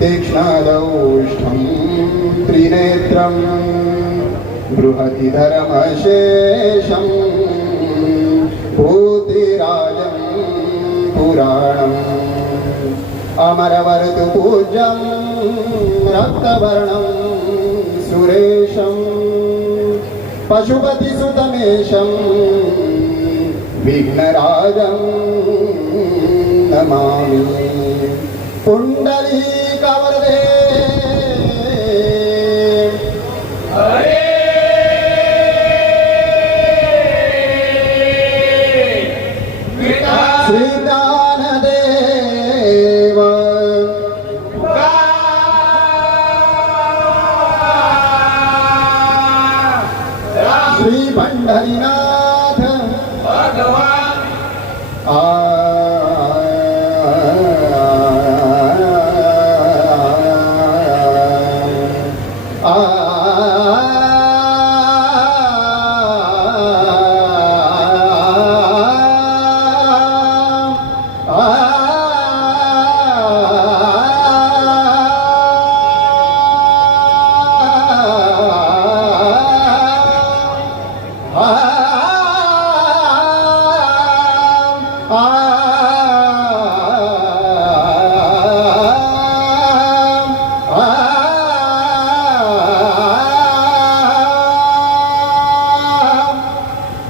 तीक्ष्णदौष्ठं त्रिनेत्रं बृहतिधरमशेषं भूतिराजं पुराणम् अमरवर्तुपूज्यं रक्तवर्णं सुरेशं पशुपतिसुतमेशं विघ्नराजं नमामि। पुंडलीकवरदे हरे श्रीज्ञानदेव श्री पंढरीनाथ भगवान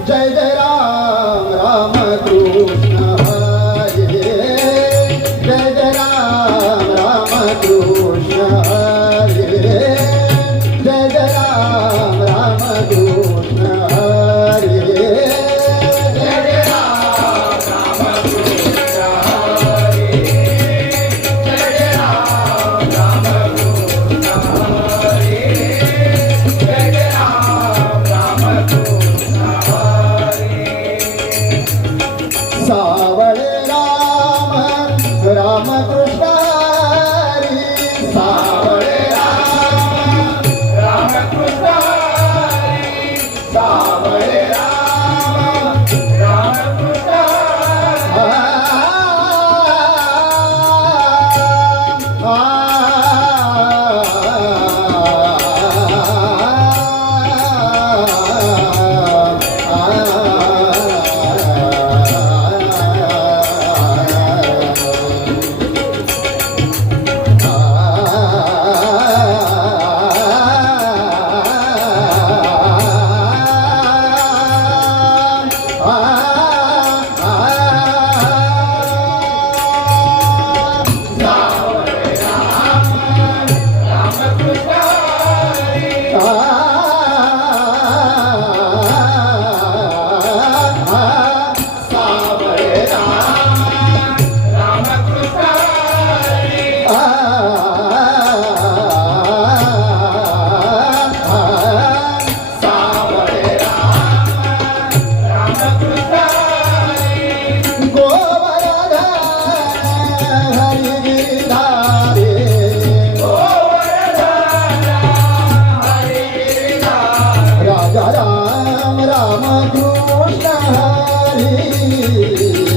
जय जय राम राम कृष्ण हरे जय जय राम राम कृष्ण हरे जय जय राम राम कृष्ण हरे जय जय राम राम कृष्ण हरे जय जय राम राम कृष्ण हरे जय जय राम राम कृष्ण सावळे राम राम कृष्ण हरी सावळे राम राम कृष्ण हरी सावळे राम राम कृष्ण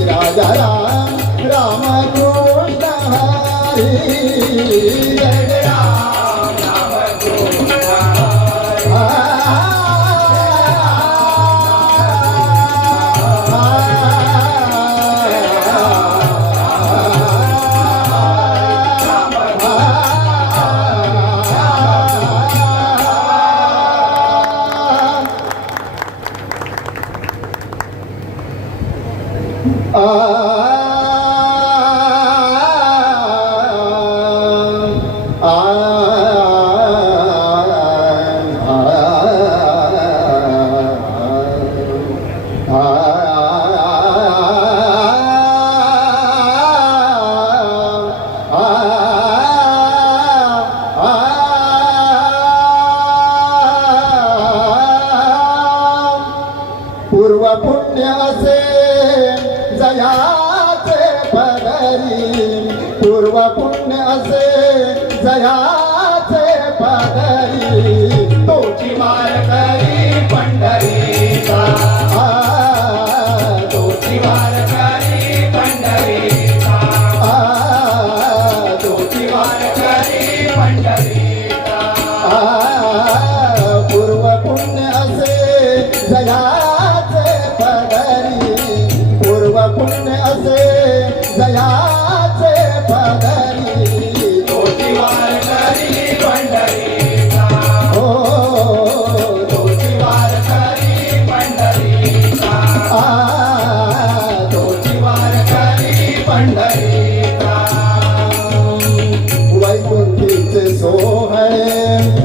राजा राम राम कृष्ण हरी जय राम राम कृष्ण पूर्व पुण्याचे जयाचे पदरी पूर्व पुण्याचे जयाचे पदरी तोची वार करी पंढरीचा तोची वार करी पंढरीचा तोची वार वारकरी पंढरीचा पूर्व पुण्य असे जयाचे पदरी पूर्व पुण्य असे जयाचे पदरी तोची वारकरी पंढरीचा हो तोची वारकरी पंढरीचा तोची वारकरी पंढरीचा वैकुंठीचे सोहळे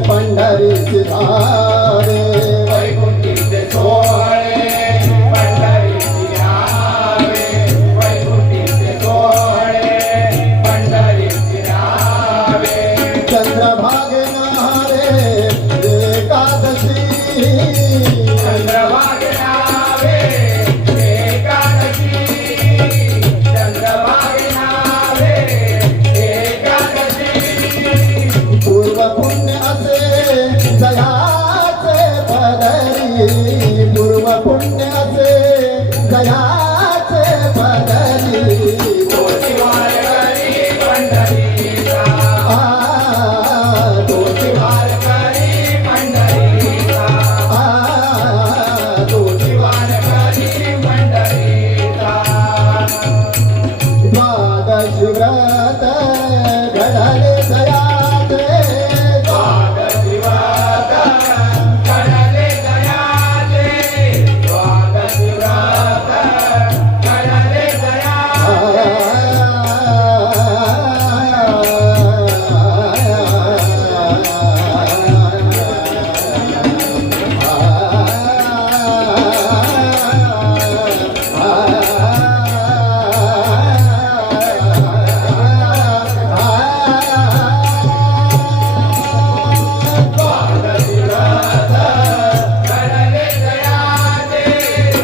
पंढरीची धारे वैकुंठीचे सोहळे पंढरीची रावे वैकुंठीचे सोहळे पंढरीची रावे चंद्रभागे नारे एकादशी चंद्रभागे नावे एकादशी चंद्रभागे नावे एकादशी पूर्व पुण्य असे जयाचे पदरी पूर्व पुण्य असे जयाचे पदरी तोची वारकरी पंढरीचा तोची वारकरी पंढरीचा तोची वारकरी पंढरीचा द्वादशी व्रत घडले जयाचे द्वादशी व्रत घडले जयाचे द्वादशी व्रत घडले जयाचे द्वादशी व्रत घडले जयाचे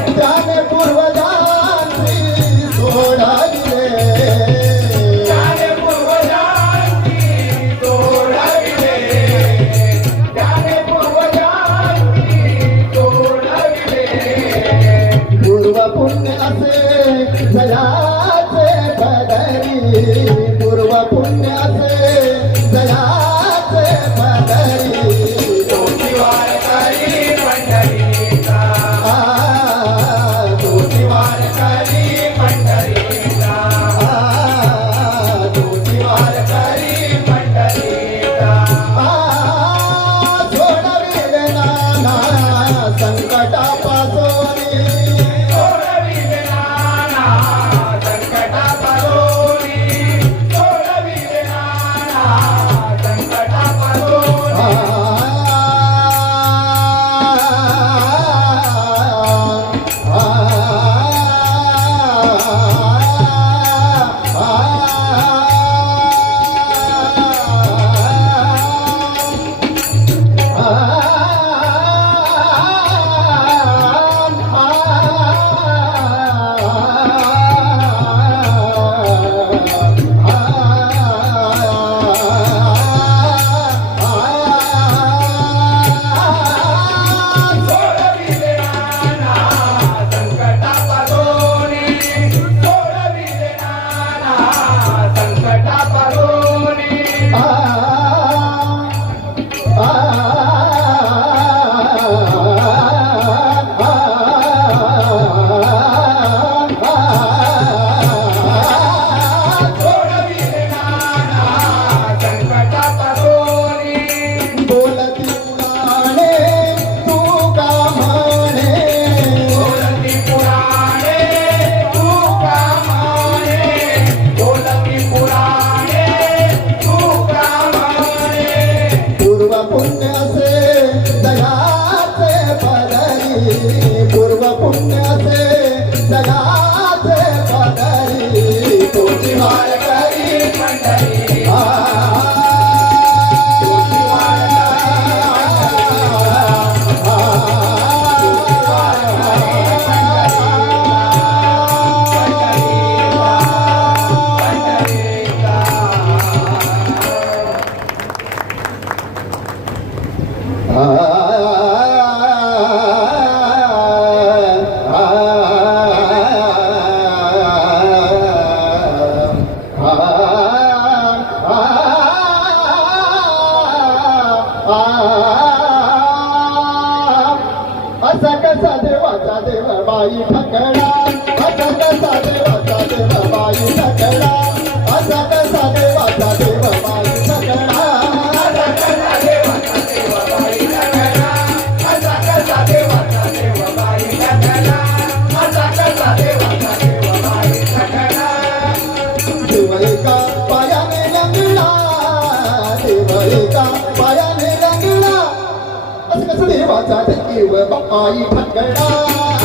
त्याने पूर्वजांची सोडविले त्याने पूर्वजांची सोडविले त्याने पूर्वजांची सोडविले पूर्व पुण्य असे जयाचे पदरी पूर्व पुण्य असे जयाचे पदरी तोची वारकरी पंढरीचा तोची वारकरी पंढरीचा तोची वारकरी पंढरीचा सोडविले नाना संकटापासून सोडविले नाना संकटापासून सोडविले नाना संकटापासून असा कसा देवाचा देव बाई ठकडा असा कसा देवाचा देव बाई ठकडा असा कसा देवाचा देव बाई ठकडा असा कसा देवाचा देव बाई ठकडा असा कसा देवाचा देव बाई ठकडा असा कसा देवाचा देव बाई ठकडा देव एका पायाने लंगडा देव एका पायाने लंगडा असं कसं देवाचा देव बाई ठकडा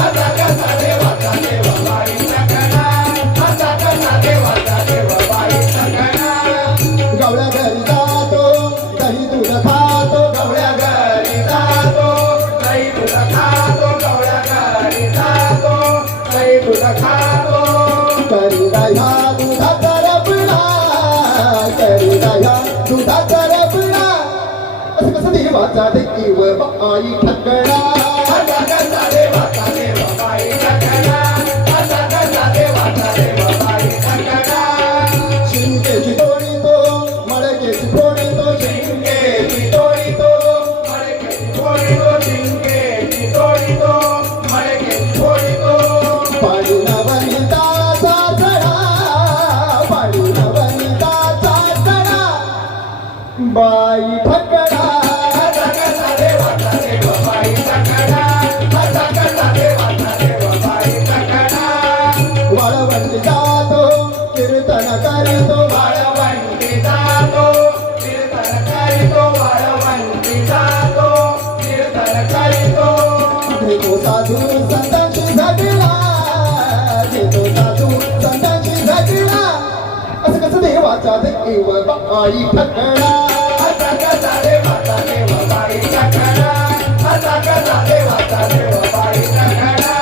असा कसा देवाचा देव बाई ठकडा असा कसा देवाचा देव बाई ठकडा गवळ्या घरी जातो दही दूध खातो गवळ्या घरी जातो दही दूध खातो गवळ्या घरी जातो दही दूध खातो करी दह्या दुधाचा रबडा करी दह्या दुधाचा रबडा असं कसं देवाचा देव बाई ठकडा असा कसा देवाचा देव बाई ठकडा असा कसा देवाचा देव बाई ठकडा शिंकेची तोडी तो मडकेची फोडी तो शिंकेची तोडी तो मडकेची तोडी तो शिंकेची तोडी तो मडकेची तोडी तो पाणी नवनीताचा चढा पाणी नवनीताचा चढा बाई ठकडा असा कसा देवाचा देव बाई ठकडा असा कसा देवाचा देव बाई ठकडा वाळवंटी जातो कीर्तन करीतो वाळवंटी जातो कीर्तन करीतो वाळवंटी जातो कीर्तन करीतो घेतो साधू संतांची झगडा घेतो साधू संतांची झगडा असं कसं देवाचा देव बाई ठकडा असा कसा देवाचा देव बाई ठकडा असा कसा देवाचा देव बाई ठकडा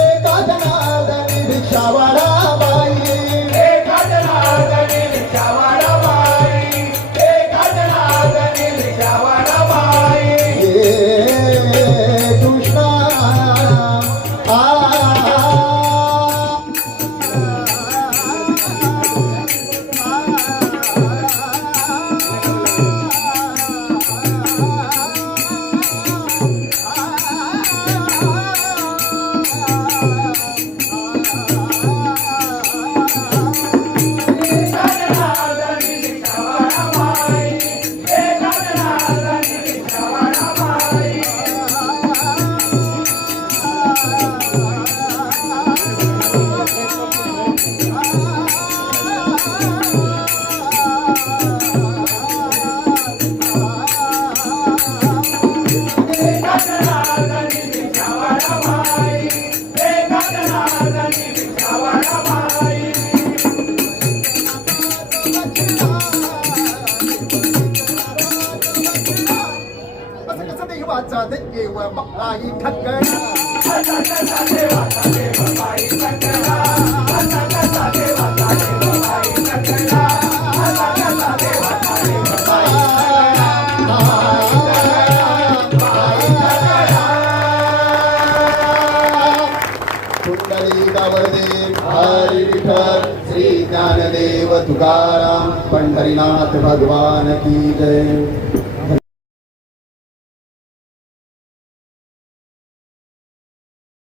एका जनार्दनी भिक्षावाडा बाई एका जनार्दनी भिक्षावाडा बाई एका जनार्दनी भिक्षावाडा बाई हे कृष्णा एका जनार्दनी भिक्षावाडा बाई एका जनार्दनी भिक्षावाडा बाई एका जनार्दनी भिक्षावाडा बाई एका जनार्दनी भिक्षावाडा बाई असं कसं देवाचा देव बाई ठकडा असा कसा देवाचा देव बाई ठकडा असा कसा देवाचा देव बाई ठकडा असा कसा देवाचा देव बाई कुंडली गावडे हरी विठ्ठल श्री ज्ञानदेव तुकाराम पंढरीनाथ भगवान की जय.